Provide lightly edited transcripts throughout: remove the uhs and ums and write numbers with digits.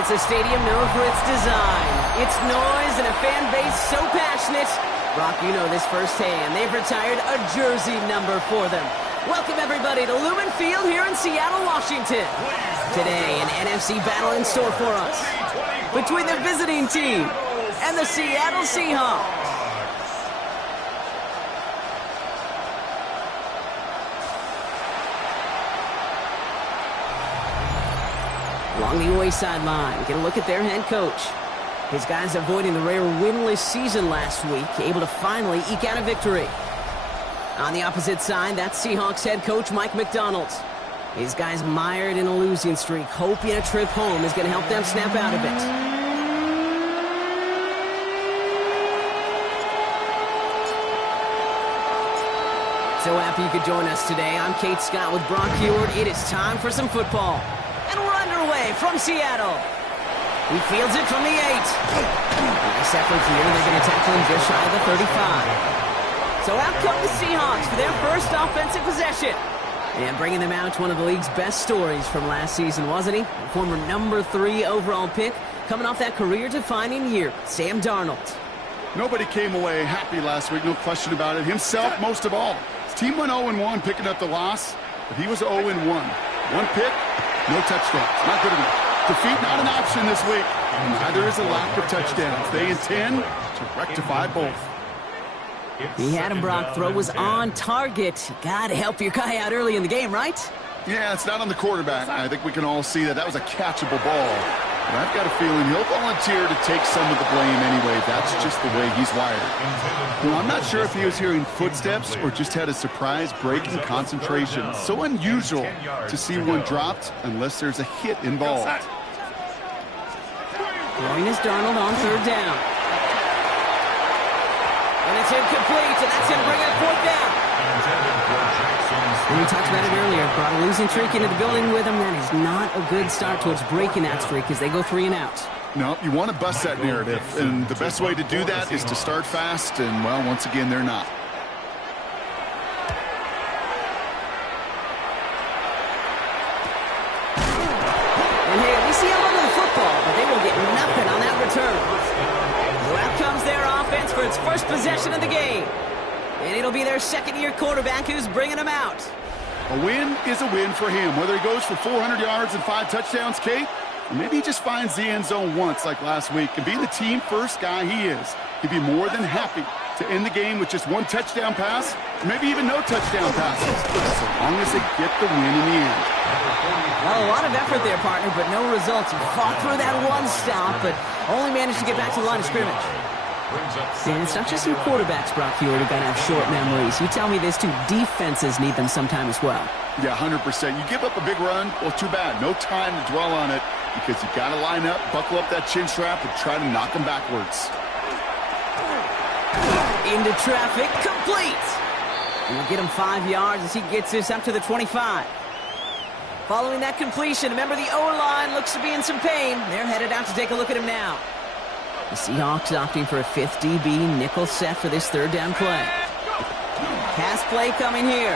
It's a stadium known for its design, its noise, and a fan base so passionate. Brock, you know this firsthand. They've retired a jersey number for them. Welcome, everybody, to Lumen Field here in Seattle, Washington. Today, an NFC battle in store for us between the visiting team and the Seattle Seahawks. Along the away sideline, get a look at their head coach. His guys avoiding the rare winless season last week, able to finally eke out a victory. On the opposite side, that's Seahawks head coach Mike McDonald. His guys mired in a losing streak, hoping a trip home is going to help them snap out of it. So happy you could join us today. I'm Kate Scott with Brock Heward. It is time for some football. And we're underway from Seattle. He fields it from the 8. Nice effort here. They're going to tackle him just shy of the 35. So out come the Seahawks for their first offensive possession. And bringing them out, one of the league's best stories from last season, wasn't he? The former number 3 overall pick, coming off that career-defining year, Sam Darnold. Nobody came away happy last week, no question about it. Himself, most of all. His team went 0-1, picking up the loss, but he was 0-1. One pick, no touchdowns. Not good enough. Defeat not an option this week. And neither is a lack of touchdowns. They intend to rectify both. He had him, Brock. Throw was on target. Got to help your guy out early in the game, right? Yeah, it's not on the quarterback. I think we can all see that was a catchable ball. But I've got a feeling he'll volunteer to take some of the blame anyway. That's just the way he's wired. Well, I'm not sure if he was hearing footsteps or just had a surprise break in concentration. So unusual to see one dropped unless there's a hit involved. Throwing is Darnold on third down. And it's incomplete, and that's going to bring up fourth down. And we talked about it earlier. Brought a losing streak into the building with him. That is not a good start towards breaking that streak as they go 3 and out. No, you want to bust that narrative. And the best way to do that is to start fast. And, well, once again, they're not. And hey, we see a lot of the football, but they will get nothing on that return. So out comes their offense for its first possession of the game. And it'll be their second-year quarterback who's bringing them out. A win is a win for him. Whether he goes for 400 yards and 5 touchdowns, Kate, or maybe he just finds the end zone once like last week. And being the team-first guy he is, he'd be more than happy to end the game with just 1 touchdown pass, or maybe even no touchdown passes, so long as they get the win in the end. Well, a lot of effort there, partner, but no results. He fought through that one stop, but only managed to get back to the line of scrimmage. And it's not just some quarterbacks, Brock Heward, who got to have short memories. You tell me this, too. Defenses need them sometime as well. Yeah, 100%. You give up a big run, well, too bad. No time to dwell on it because you got to line up, buckle up that chin strap, and try to knock them backwards. Into traffic, complete. And we'll get him 5 yards as he gets this up to the 25. Following that completion, remember the O-line looks to be in some pain. They're headed out to take a look at him now. The Seahawks opting for a 5th DB nickel set for this third down play. Pass play coming here.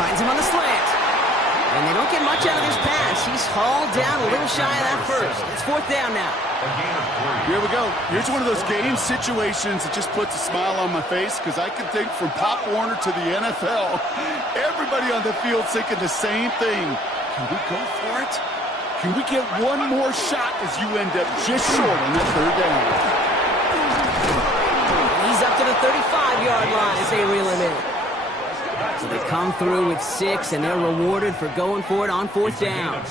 Finds him on the slant. And they don't get much out of this pass. He's hauled down a little shy of that first. It's 4th down now. Here we go. Here's one of those game situations that just puts a smile on my face because I can think from Pop Warner to the NFL, everybody on the field thinking the same thing. Can we go for it? Can we get one more shot as you end up just short on that third down? He's up to the 35-yard line as they reel him in. So they come through with 6, and they're rewarded for going for it on 4th down.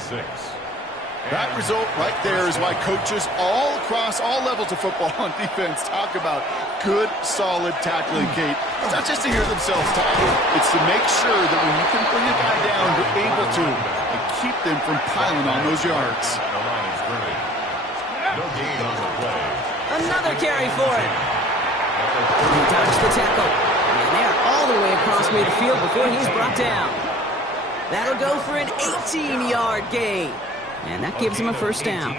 That result right there is why coaches all across all levels of football on defense talk about good, solid tackling, Kate. It's not just to hear themselves talk. It's to make sure that when you can bring a guy down, you're able to and keep them from piling on those yards. Another carry for him. He dodged the tackle. And they're all the way across midfield before he's brought down. That'll go for an 18-yard gain. And that gives him a first down.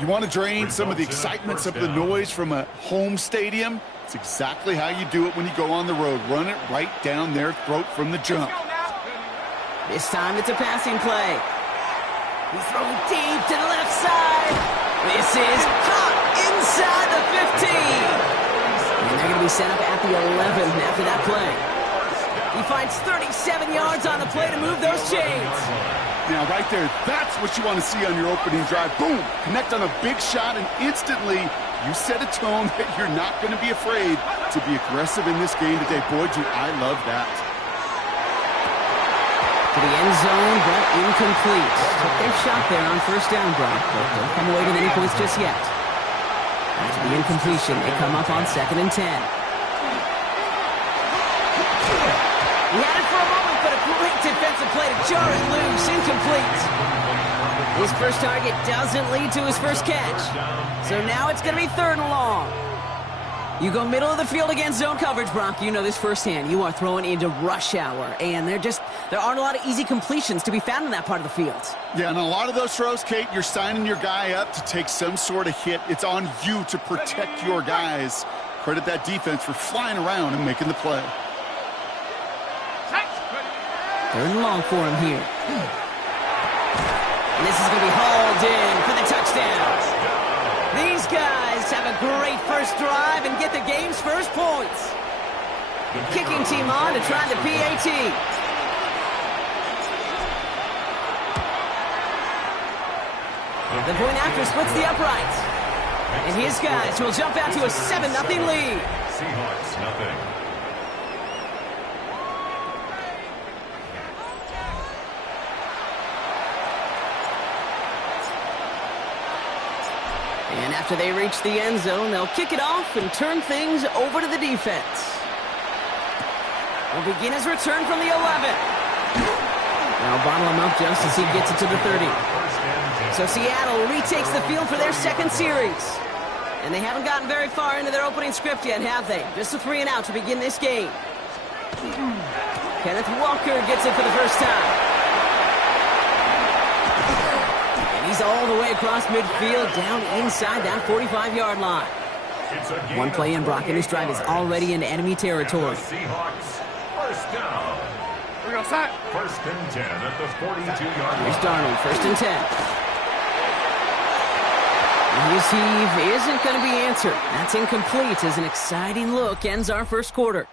You want to drain some of the excitement, some of the noise from a home stadium? It's exactly how you do it when you go on the road. Run it right down their throat from the jump. This time it's a passing play. He's throwing deep to the left is caught inside the 15. And they're going to be set up at the 11 after that play. He finds 37 yards on the play to move those chains. Now, right there, that's what you want to see on your opening drive. Boom! Connect on a big shot, and instantly you set a tone that you're not going to be afraid to be aggressive in this game today. Boy, do I love that. To the end zone, but incomplete. Took their shot there on first down, Brock, but don't come away with any points just yet. After the incompletion, they come up on 2nd and 10. He had it for a moment, but a great defensive play to jar it loose. Incomplete. His first target doesn't lead to his first catch. So now it's going to be 3rd and long. You go middle of the field against zone coverage, Brock. You know this firsthand. You are throwing into rush hour, and there aren't a lot of easy completions to be found in that part of the field. Yeah, and a lot of those throws, Kate, you're signing your guy up to take some sort of hit. It's on you to protect your guys. Credit that defense for flying around and making the play. 3rd and long for him here. And this is going to be hauled in for the touchdown. These guys have a great first drive and get the game's first points. Kicking team on to try the PAT. The point after splits the uprights. And his guys will jump out to a 7-0 lead. Seahawks, nothing. And after they reach the end zone, they'll kick it off and turn things over to the defense. Will begin his return from the 11. Now bottle him up just as he gets it to the 30. So Seattle retakes the field for their second series. And they haven't gotten very far into their opening script yet, have they? Just a 3 and out to begin this game. Kenneth Walker gets it for the first time. And he's all the way across midfield, down inside that 45-yard line. One play in, Brock, and this drive is already into enemy territory. Seahawks, first down. We're going to start. 1st and 10 at the 42-yard line. Here's Darnold, 1st and 10. His heave isn't going to be answered. That's incomplete as an exciting look ends our first quarter.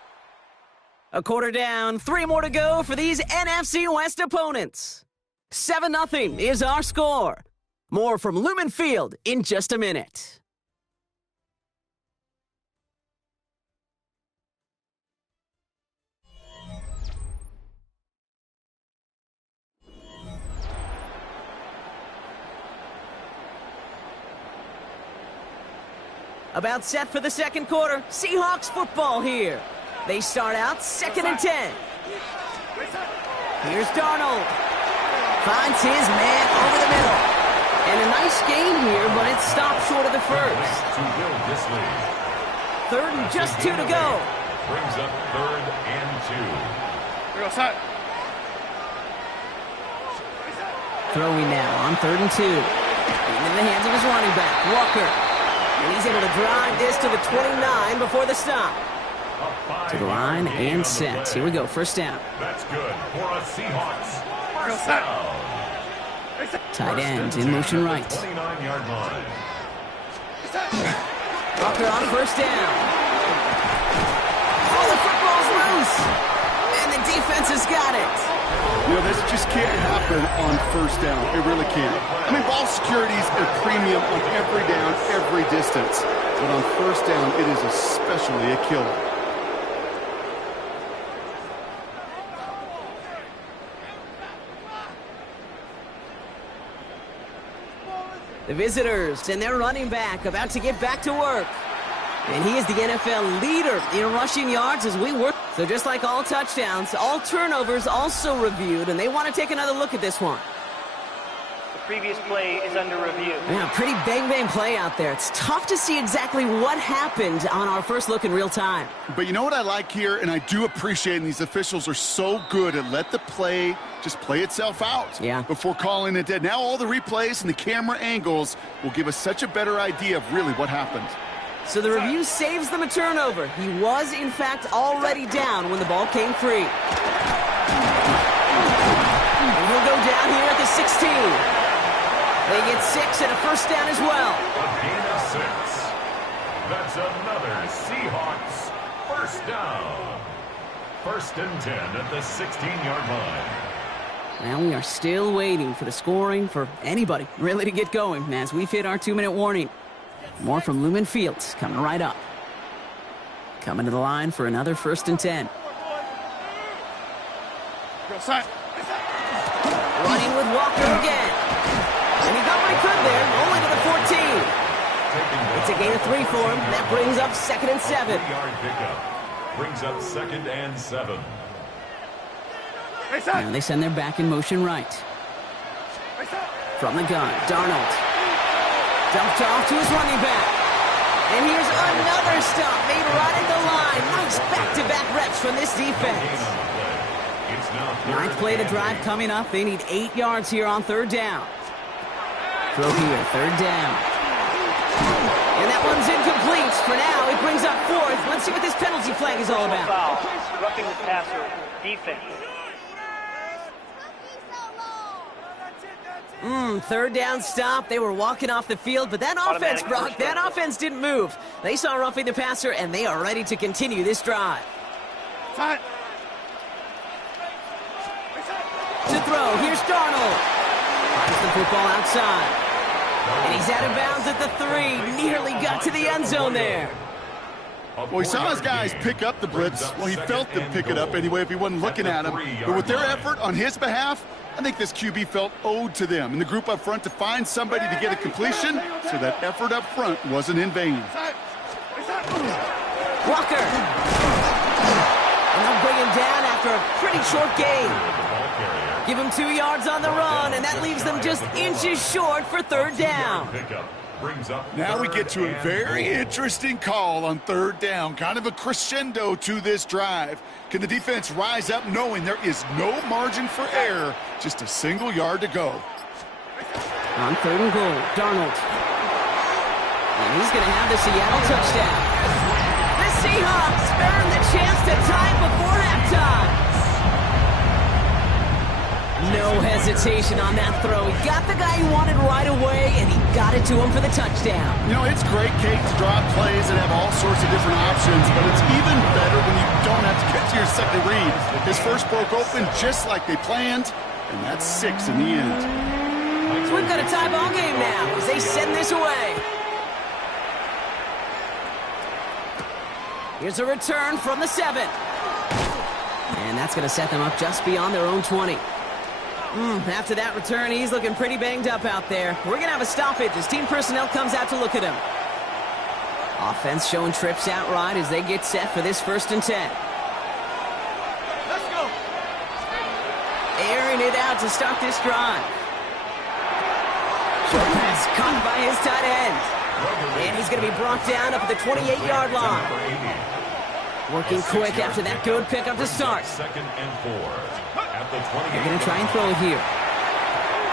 A quarter down, 3 more to go for these NFC West opponents. 7-0 is our score. More from Lumen Field in just a minute. About set for the second quarter. Seahawks football here. They start out 2nd and 10. Here's Darnold. Finds his man over the middle. And a nice gain here, but it stopped short of the first. To build this lead. 3rd and just 2 to go. Brings up 3rd and 2. Throwing now on 3rd and 2. In the hands of his running back, Walker. And he's able to drive this to the 29 before the stop. To the line and set. Here we go, first down. That's good for a Seahawks. First down. Tight end in motion right. 29-yard line. Walker on first down. Oh, the football's loose. And the defense has got it. You know, this just can't happen on first down. It really can't. I mean, ball security is a premium on every down, every distance. But on first down, it is especially a killer. The visitors and their running back about to get back to work. And he is the NFL leader in rushing yards as we work. So just like all touchdowns, all turnovers also reviewed, and they want to take another look at this one. The previous play is under review. Yeah, pretty bang play out there. It's tough to see exactly what happened on our first look in real time. But you know what I like here, and I do appreciate, and these officials are so good at let the play just play itself out before calling it dead. Now all the replays and the camera angles will give us such a better idea of really what happened. So the review saves them a turnover. He was, in fact, already down when the ball came free. And he'll go down here at the 16. They get 6 and a first down as well. A gain of 6. That's another Seahawks first down. 1st and 10 at the 16-yard line. Now we are still waiting for the scoring for anybody really to get going as we've hit our 2-minute warning. More from Lumen Fields coming right up. Coming to the line for another 1st and 10. Running with Walker again. And he got what he could there, only to the 14. It's a gain of 3 for him. That brings up 2nd and 7. 3-yard pickup. Brings up 2nd and 7. Now they send their back in motion right. From the gun, Darnold. Dumped off to his running back. And here's another stop made right at the line. Nice back-to-back reps from this defense. 9th play of the drive coming up. They need 8 yards here on 3rd down. Throw here, 3rd down. And that one's incomplete. For now, it brings up 4th. Let's see what this penalty flag is all about. Foul. Roughing the passer. Defense. 3rd down stop. They were walking off the field, but that offense, Brock, that offense didn't move. They saw roughing the passer, and they are ready to continue this drive. To throw, here's Darnold. Finds the football outside. And he's out of bounds at the 3. Nearly got to the end zone there. Well, he saw his guys pick up the blitz. Well, he felt them pick it up anyway if he wasn't looking at him. But with their effort on his behalf, I think this QB felt owed to them and the group up front to find somebody to get a completion, so that effort up front wasn't in vain. Walker. And they'll bring him down after a pretty short gain. Give him 2 yards on the run, and that leaves them just inches short for 3rd down. Now we get to a very interesting call on 3rd down. Kind of a crescendo to this drive. Can the defense rise up knowing there is no margin for error? Just a single yard to go. On 3rd and goal, Darnold. And he's going to have the Seattle touchdown. The Seahawks earned the chance to tie it before halftime. No hesitation on that throw. He got the guy he wanted right away, and he got it to him for the touchdown. You know, it's great, Kate, to drop plays and have all sorts of different options, but it's even better when you don't have to get to your second read. His first broke open just like they planned, and that's 6 in the end. So we've got a tie ball game now as they send this away. Here's a return from the 7. And that's going to set them up just beyond their own 20. After that return, he's looking pretty banged up out there. We're going to have a stoppage as team personnel comes out to look at him. Offense showing trips out right as they get set for this 1st and 10. Let's go. Airing it out to start this drive. Short pass caught by his tight end. And he's going to be brought down up at the 28-yard line. Working quick after that good pickup to start. 2nd and 4. They're going to try and throw here.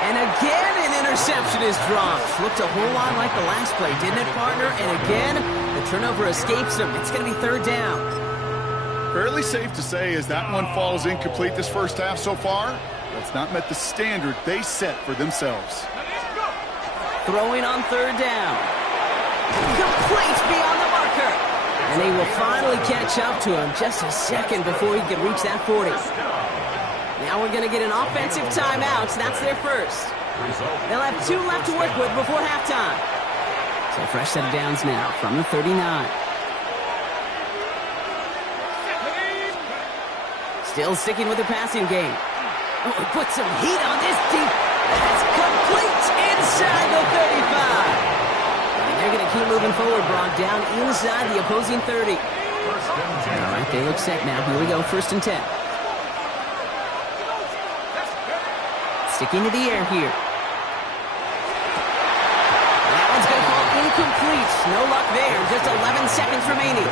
And again, an interception is dropped. Looked a whole lot like the last play, didn't it, partner? And again, the turnover escapes him. It's going to be 3rd down. Fairly safe to say as that one falls incomplete this first half so far, that's not met the standard they set for themselves. Throwing on 3rd down. Complete beyond the marker. And they will finally catch up to him just a second before he can reach that 40. Now we're going to get an offensive timeout. That's their first. They'll have 2 left to work with before halftime. So fresh set of downs now from the 39. Still sticking with the passing game. Oh, put some heat on this deep. That's complete inside the 35. And they're going to keep moving forward, Brock, down inside the opposing 30. All right, they look set now. Here we go, 1st and 10. Sticking to the air here. That one's going to fall incomplete. No luck there. Just 11 seconds remaining.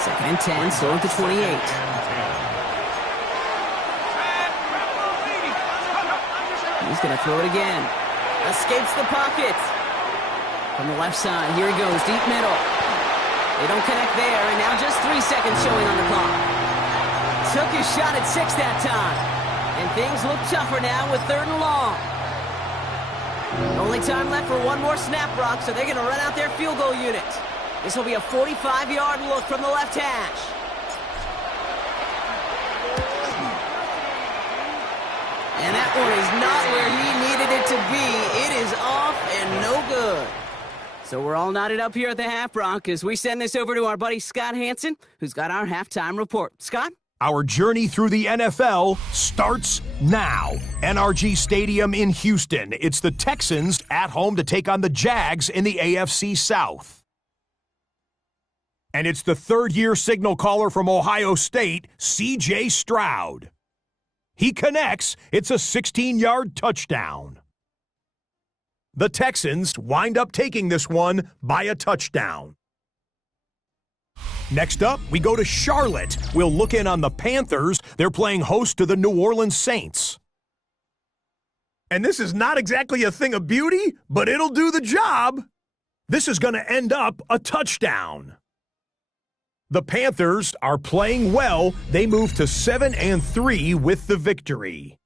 2nd and 10, slow at the 28. He's going to throw it again. Escapes the pocket. From the left side, here he goes, deep middle. They don't connect there, and now just 3 seconds showing on the clock. Took his shot at 6 that time. And things look tougher now with 3rd and long. Only time left for one more snap, Brock, so they're going to run out their field goal unit. This will be a 45-yard look from the left hash. And that one is not where he needed it to be. It is off and no good. So we're all knotted up here at the half, Brock, as we send this over to our buddy Scott Hansen, who's got our halftime report. Scott? Our journey through the NFL starts now. NRG Stadium in Houston. It's the Texans at home to take on the Jags in the AFC South. And it's the third-year signal caller from Ohio State, C.J. Stroud. He connects. It's a 16-yard touchdown. The Texans wind up taking this one by a touchdown. Next up, we go to Charlotte. We'll look in on the Panthers. They're playing host to the New Orleans Saints. And this is not exactly a thing of beauty, but it'll do the job. This is going to end up a touchdown. The Panthers are playing well. They move to 7-3 with the victory.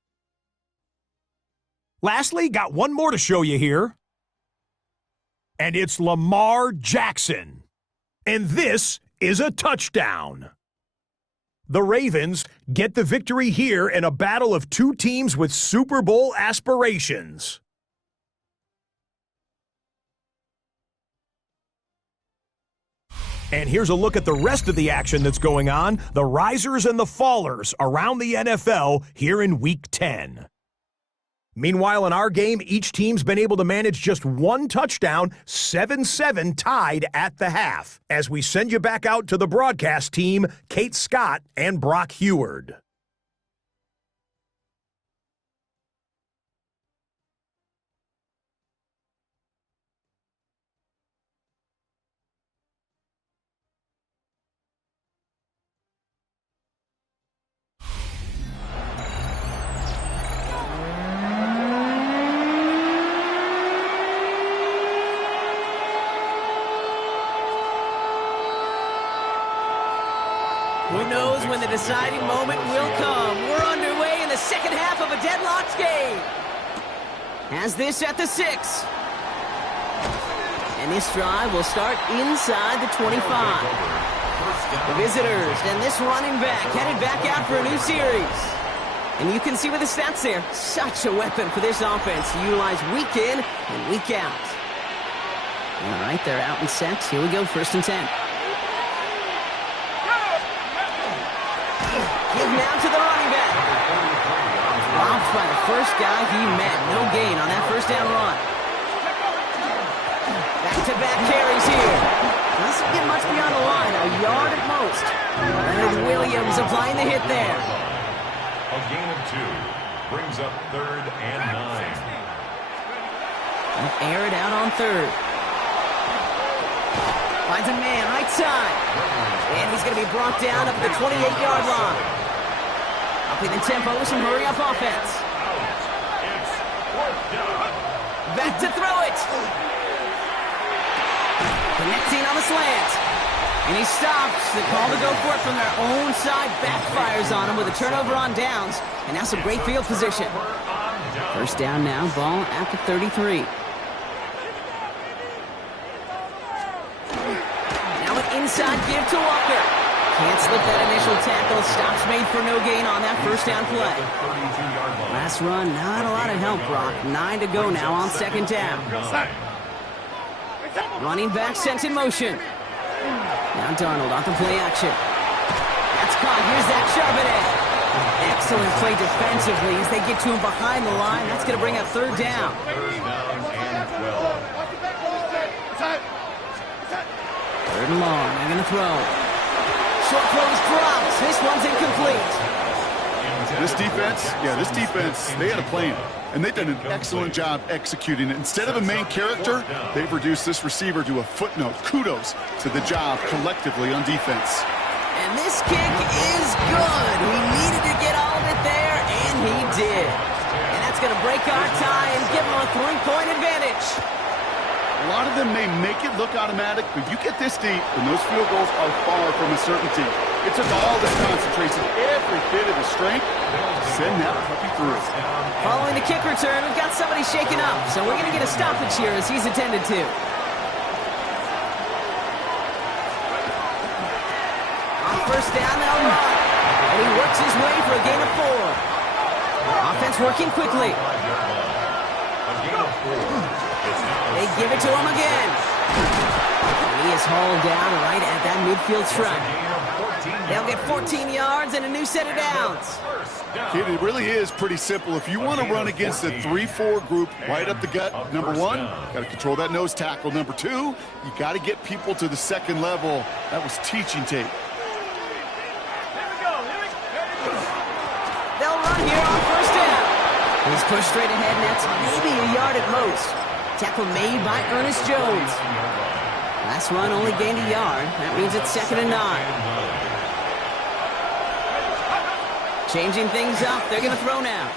Lastly, got one more to show you here. And it's Lamar Jackson. And this is a touchdown. The Ravens get the victory here in a battle of two teams with Super Bowl aspirations. And here's a look at the rest of the action that's going on, the risers and the fallers around the NFL here in Week 10. Meanwhile, in our game, each team's been able to manage just one touchdown, 7-7 tied at the half. As we send you back out to the broadcast team, Kate Scott and Brock Heward. Who knows when the deciding moment will come? We're underway in the second half of a deadlocked game. Has this at the 6. And this drive will start inside the 25. The visitors and this running back headed back out for a new series. And you can see with the stats there, such a weapon for this offense to utilize week in and week out. All right, they're out and set. Here we go, 1st and 10. Give now to the running back. Robbed by the first guy he met. No gain on that first down run. Back-to-back carries here. Doesn't get much beyond the line. A yard at most. Leonard Williams applying the hit there. A gain of 2 brings up 3rd and 9. And air it out on 3rd. Finds a man right side. And he's going to be brought down up at the 28-yard line. Upping the tempo with some hurry-up offense. It's 4th down. Back to throw it. Connecting on the slant. And he stops. The call to go for it from their own side backfires on him with a turnover on downs. And now some great field position. 1st down now, ball at the 33. Now an inside give to Walker. Can't slip that initial tackle. Stops made for no gain on that first down play. Last run, not a lot of help, Brock. 9 to go now on 2nd down. Running back sent in motion. Now Darnold on the play action. That's caught. Here's that Charbonnet. Excellent play defensively as they get to him behind the line. That's going to bring up 3rd down. 3rd down and 12. 3rd and long. They're going to throw. Short throws dropped. This one's incomplete. This defense, they had a plan, and they've done an excellent job executing it. Instead of a main character, they've reduced this receiver to a footnote. Kudos to the job collectively on defense. And this kick is good. He needed to get all of it there, and he did. And that's going to break our tie and give him a 3-point advantage. lot of them may make it look automatic, but you get this deep, and those field goals are far from a certainty. It took all the concentration, every bit of the strength to send that puppy through. Following the kick return, we've got somebody shaken up, so we're going to get a stoppage here as he's attended to. On first down, they'll run. And he works his way for a gain of 4. Offense working quickly. They give it to him again. And he is hauled down right at that midfield stripe. They'll get 14 yards and a new set of downs. Kid, it really is pretty simple. If you want to run against a 3-4 group right up the gut, number one, got to control that nose tackle. Number two, you got to get people to the second level. That was teaching tape. They'll run here on first down. He's pushed straight ahead, and that's maybe a yard at most. Tackle made by Ernest Jones. Last run only gained a yard. That means it's 2nd and 9. Changing things up. They're going to throw now.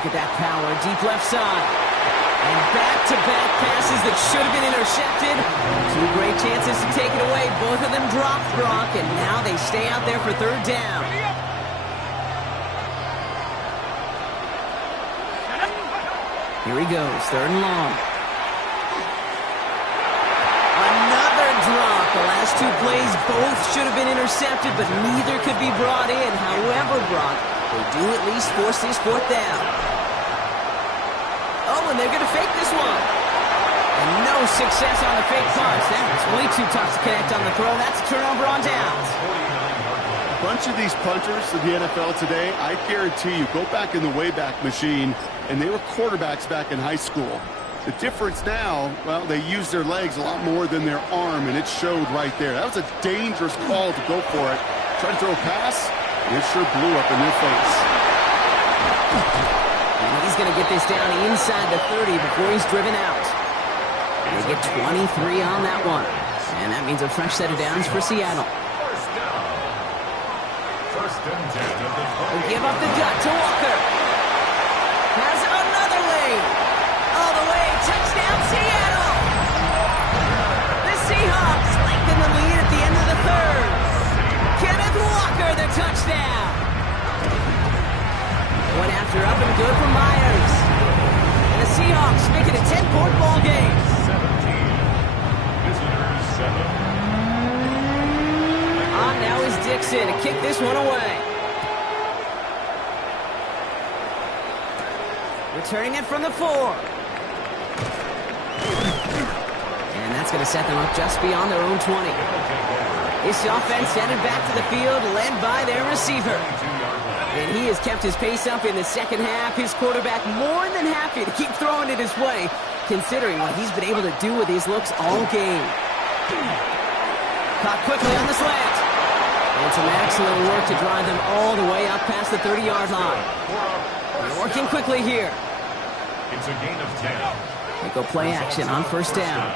Look at that power. Deep left side. And back-to-back passes that should have been intercepted. 2 great chances to take it away. Both of them dropped, Brock, and now they stay out there for 3rd down. Here he goes, 3rd and long. Another drop. The last 2 plays both should have been intercepted, but neither could be brought in. However, Brock, they do at least force this 4th down. Oh, and they're going to fake this one. And no success on the fake punch. That was way too tough to connect on the throw. That's a turnover on downs. A bunch of these punters in the NFL today, I guarantee you, go back in the Wayback Machine, and they were quarterbacks back in high school. The difference now, well, they use their legs a lot more than their arm, and it showed right there. That was a dangerous call to go for it. Try to throw a pass, and it sure blew up in their face. And he's going to get this down inside the 30 before he's driven out. And they get 23 on that one. And that means a fresh set of downs for Seattle. They'll give up the gut to Walker. Has another lane. All the way. Touchdown, Seattle. The Seahawks lengthen the lead at the end of the 3rd. Kenneth Walker, the touchdown. One after up and good for Myers. And the Seahawks make it a 10-point ball game. 17. Visitors 7. On now is Dixon to kick this one away. Returning it from the 4. And that's going to set them up just beyond their own 20. This offense headed back to the field, led by their receiver. And he has kept his pace up in the 2nd half. His quarterback more than happy to keep throwing it his way, considering what he's been able to do with his looks all game. Caught quickly on the slant. And some excellent work to drive them all the way up past the 30-yard line. They're working quickly here. It's a gain of 10. They go play action on first down.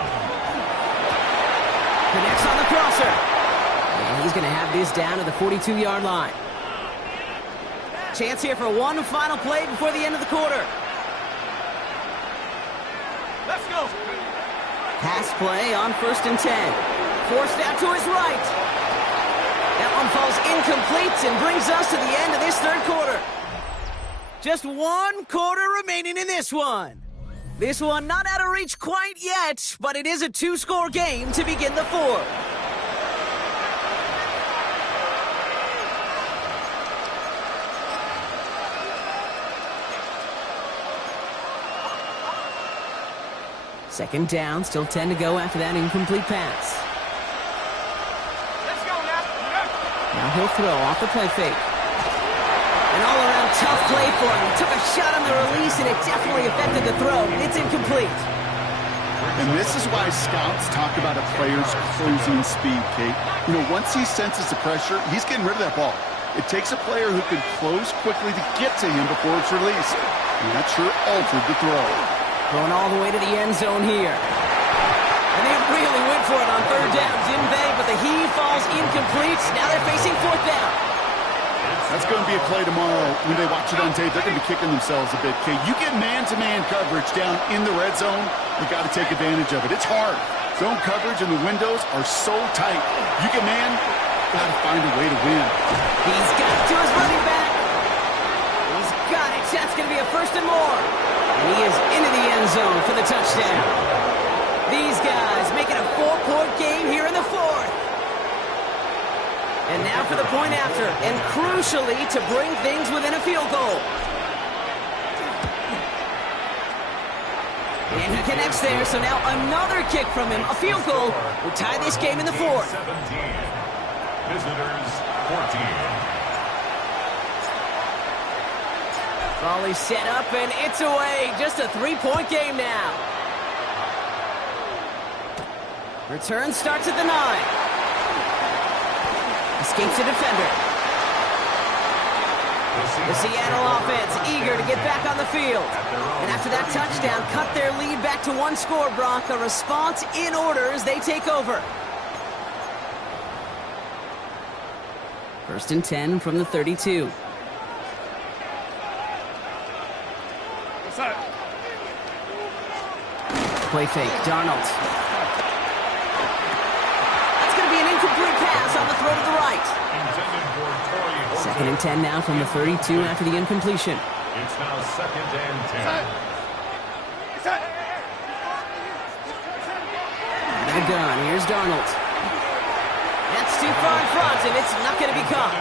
Connects on the crosser. And he's going to have this down to the 42-yard line. Chance here for one final play before the end of the quarter. Let's go. Pass play on 1st and 10. Forced out to his right. That one falls incomplete and brings us to the end of this 3rd quarter. Just 1 quarter remaining in this one. This one not out of reach quite yet, but it is a 2-score game to begin the 4th. Second down, still 10 to go after that incomplete pass. Let's go now. Now he'll throw off the play fake. An all-around tough play for him. He took a shot on the release, and it definitely affected the throw. It's incomplete. And this is why scouts talk about a player's closing speed, Kate. You know, once he senses the pressure, he's getting rid of that ball. It takes a player who can close quickly to get to him before it's released. And that sure altered the throw. Going all the way to the end zone here. And they really went for it on 3rd down, didn't they? But the heave falls incomplete. Now they're facing 4th down. That's going to be a play tomorrow. When they watch it on tape, they're going to be kicking themselves a bit. Okay, you get man-to-man coverage down in the red zone, you got to take advantage of it. It's hard. Zone coverage and the windows are so tight. You get man, got to find a way to win. He's got it to his running back. He's got it. That's going to be a first and more. And he is into the end zone for the touchdown. These guys making a 4-point game here in the fourth. And now for the point after, and crucially to bring things within a field goal. And he connects there, so now another kick from him, a field goal, will tie this game in the fourth. 17. Visitors 14. Volley set up, and it's away. Just a 3-point game now. Return starts at the 9. Escapes a defender. The Seattle offense eager to get back on the field. And after that touchdown, cut their lead back to 1 score, Brock. A response in order as they take over. First and 10 from the 32. Play fake, Darnold. That's going to be an incomplete pass on the throw to the right. Second and 10 now from the 32 after the incompletion. It's now second and 10. Out of the gun, here's Darnold. That's too far in front, and it's not going to be caught.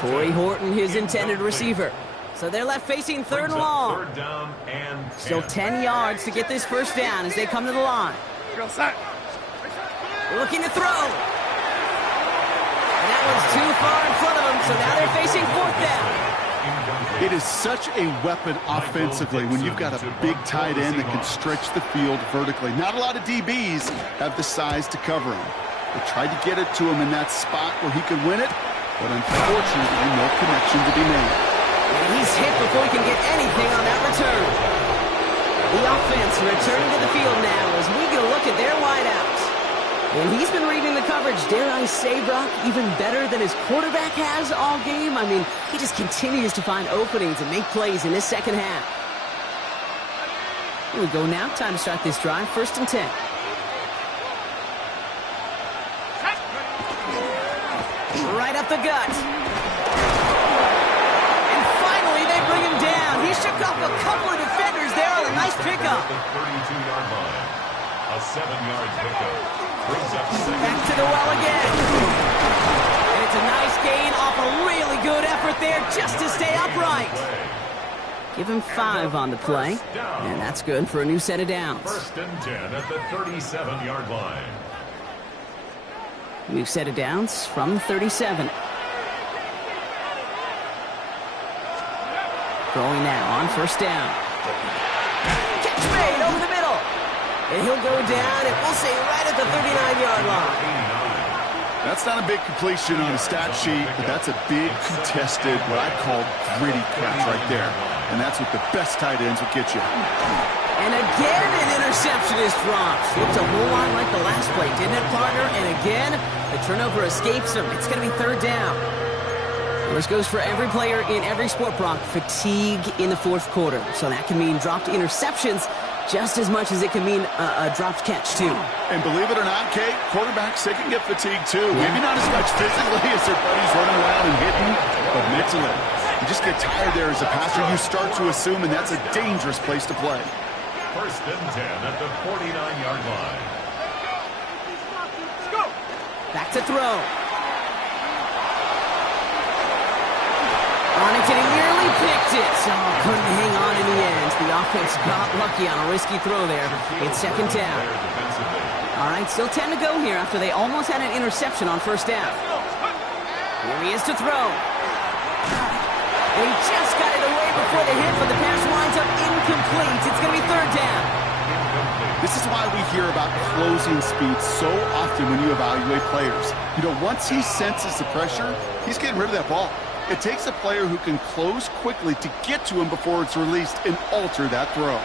Corey Horton, his intended receiver. So they're left facing third and long. Third down and 10. Still 10 yards to get this first down as they come to the line. Looking to throw. And that one's too far in front of them, so now they're facing fourth down. It is such a weapon offensively when you've got a big tight end that can stretch the field vertically. Not a lot of DBs have the size to cover him. They tried to get it to him in that spot where he could win it, but unfortunately no connection to be made. And he's hit before he can get anything on that return. The offense returning to the field now as we get a look at their wideouts. And he's been reading the coverage, dare I say, Brock, even better than his quarterback has all game. I mean, he just continues to find openings and make plays in this second half. Here we go now. Time to start this drive. First and 10. Right up the gut. And finally, they bring him down. He shook off a couple of defenders there on a nice pickup. The 32-yard line. A 7-yard pickup. Back to the well again. And it's a nice gain off a really good effort there just to stay upright. Give him 5 on the play. And that's good for a new set of downs. First and 10 at the 37-yard line. New set of downs from 37. Throwing now on first down. Catch made over the middle. And he'll go down, and we'll say right at the 39-yard line. That's not a big completion on a stat sheet, but that's a big contested, what I call gritty catch right there. And that's what the best tight ends will get you. And again, an interception is dropped. Looked a whole lot like the last play, didn't it, partner? And again, the turnover escapes him. It's going to be third down. Well, this goes for every player in every sport, Brock. Fatigue in the fourth quarter. So that can mean dropped interceptions just as much as it can mean a dropped catch, too. And believe it or not, Kate, quarterbacks, they can get fatigued, too. Yeah. Maybe not as much physically as their buddies running around and hitting, but mentally. You just get tired there as a passer. You start to assume, and that's a dangerous place to play. First and 10 at the 49-yard line. Let's go. Back to throw. Arlington nearly picked it. Oh, couldn't hang on in the end. The offense got lucky on a risky throw there. It's second down. All right, still 10 to go here after they almost had an interception on first down. Here he is to throw. And he just got it away before the hit, but the pass winds up incomplete. It's going to be third down. This is why we hear about closing speed so often when you evaluate players. You know, once he senses the pressure, he's getting rid of that ball. It takes a player who can close quickly to get to him before it's released and alter that throw.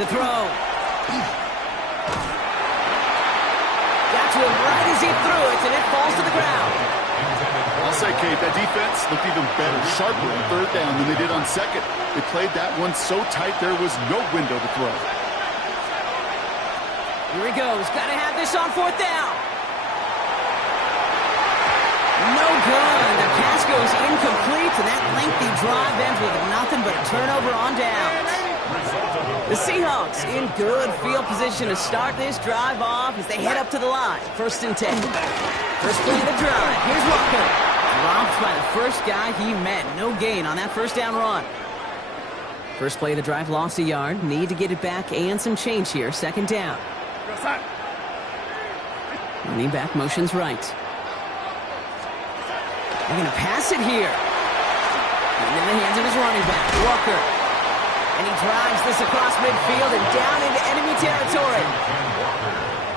To throw. Got to him right as he threw it, and it falls to the ground. I'll say, Kate, that defense looked even better, sharper on third down than they did on second. They played that one so tight there was no window to throw. Here he goes. Got to have this on fourth down. No good. The pass goes incomplete, and that lengthy drive ends with nothing but a turnover on downs. The Seahawks in good field position to start this drive off as they head up to the line. 1st and 10. First play of the drive. Here's Walker. Dropped by the first guy he met. No gain on that first down run. First play of the drive, lost a yard. Need to get it back and some change here. 2nd down. Running back motions right. They're going to pass it here. And in the hands of his running back, Walker. And he drives this across midfield and down into enemy territory.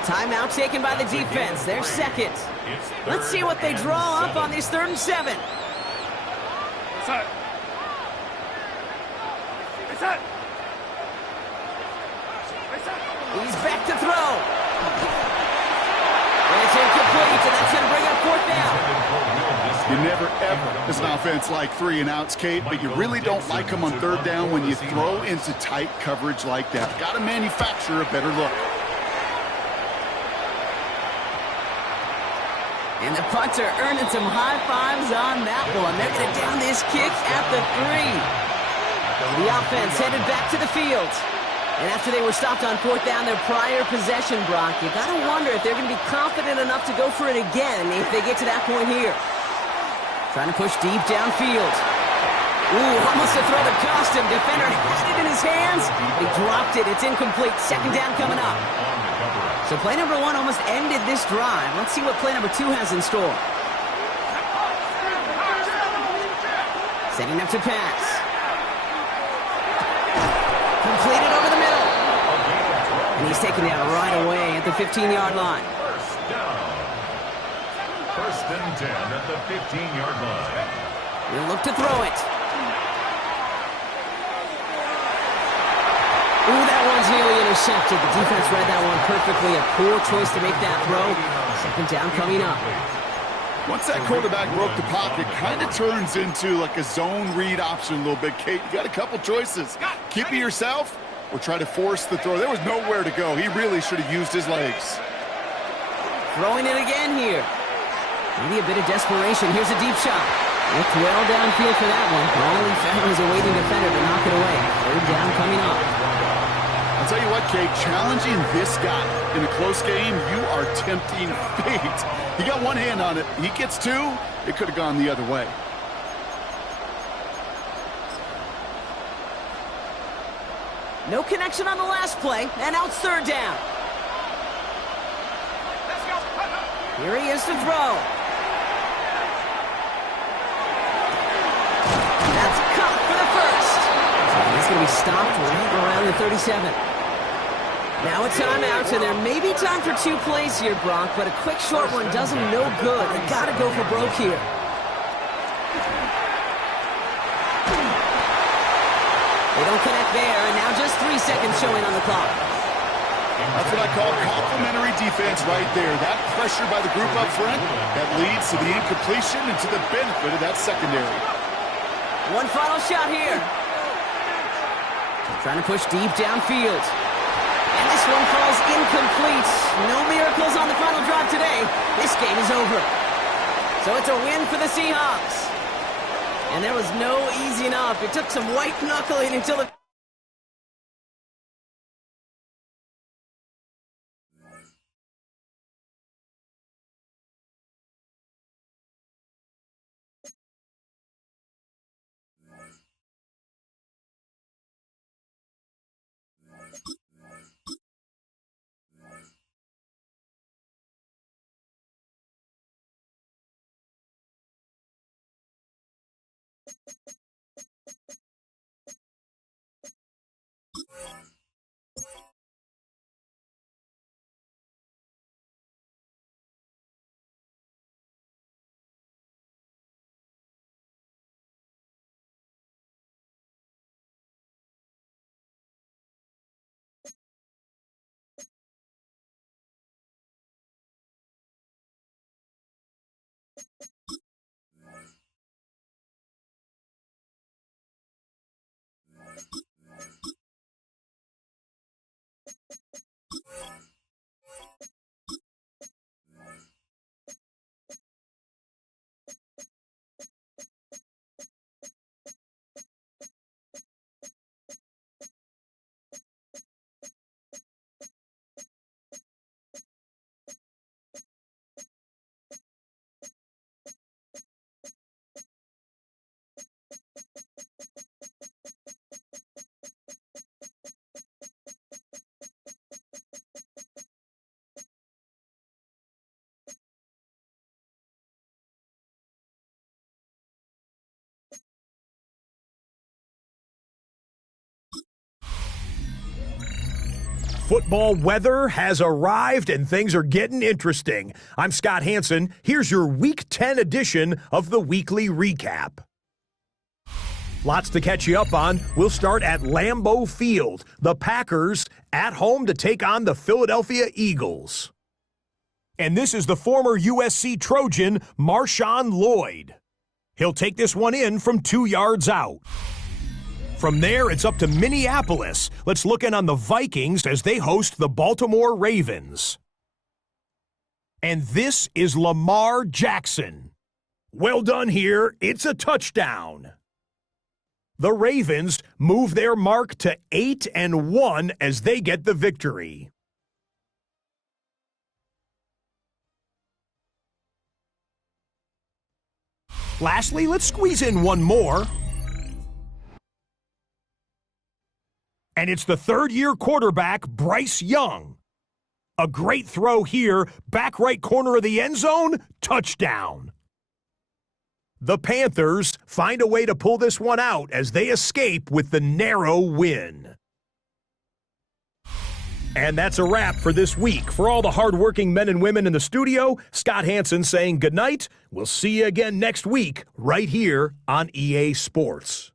Timeout taken by the defense. Their second. Let's see what they draw up on this 3rd and 7. He's back to throw. And it's incomplete, and that's going to bring up 4th down. You never, ever, as an offense, like 3 and outs, Kate, but you really don't like them on 3rd down when you throw into tight coverage like that. Got to manufacture a better look. And the punter earning some high fives on that one. They're going to down this kick at the 3. The offense headed back to the field. And after they were stopped on 4th down, their prior possession, Brock, you got to wonder if they're going to be confident enough to go for it again if they get to that point here. Trying to push deep downfield. Ooh, almost a throw that cost him. Defender had it in his hands. He dropped it. It's incomplete. 2nd down coming up. So play number 1 almost ended this drive. Let's see what play number 2 has in store. Setting up to pass. Completed over the middle. And he's taken down right away at the 15-yard line. 1st and 10 at the 15-yard line. He'll look to throw it. Ooh, that one's nearly intercepted. The defense read that one perfectly. A poor choice to make that throw. 2nd down coming up. Once that quarterback broke the pocket, kind of turns into like a zone read option a little bit, Kate. You got a couple choices. Keep it yourself or try to force the throw. There was nowhere to go. He really should have used his legs. Throwing it again here. Maybe a bit of desperation. Here's a deep shot. Looked well downfield for that one. All he found was a waiting defender to knock it away. 3rd down coming up. I'll tell you what, Kate, challenging this guy in a close game, you are tempting fate. He got one hand on it. He gets 2. It could have gone the other way. No connection on the last play, and now it's 3rd down. Here he is to throw. That's caught for the first. He's going to be stopped right around the 37. Now a timeout, and there may be time for 2 plays here, Brock, but a quick short one does them no good. They got to go for broke here. They don't connect there, and now just 3 seconds showing on the clock. That's what I call complementary defense right there. That pressure by the group up front, that leads to the incompletion and to the benefit of that secondary. One final shot here. Trying to push deep downfield. And this one falls incomplete. No miracles on the final drive today. This game is over. So it's a win for the Seahawks. And there was no easing up. It took some white knuckling until the Football weather has arrived and things are getting interesting. I'm Scott Hansen. Here's your Week 10 edition of the Weekly Recap. Lots to catch you up on. We'll start at Lambeau Field. The Packers at home to take on the Philadelphia Eagles. And this is the former USC Trojan, Marshawn Lloyd. He'll take this one in from 2 yards out. From there, it's up to Minneapolis. Let's look in on the Vikings as they host the Baltimore Ravens. And this is Lamar Jackson. Well done here. It's a touchdown. The Ravens move their mark to 8-1 as they get the victory. Lastly, let's squeeze in one more. And it's the third-year quarterback, Bryce Young. A great throw here, back right corner of the end zone, touchdown. The Panthers find a way to pull this one out as they escape with the narrow win. And that's a wrap for this week. For all the hardworking men and women in the studio, Scott Hansen saying goodnight. We'll see you again next week right here on EA Sports.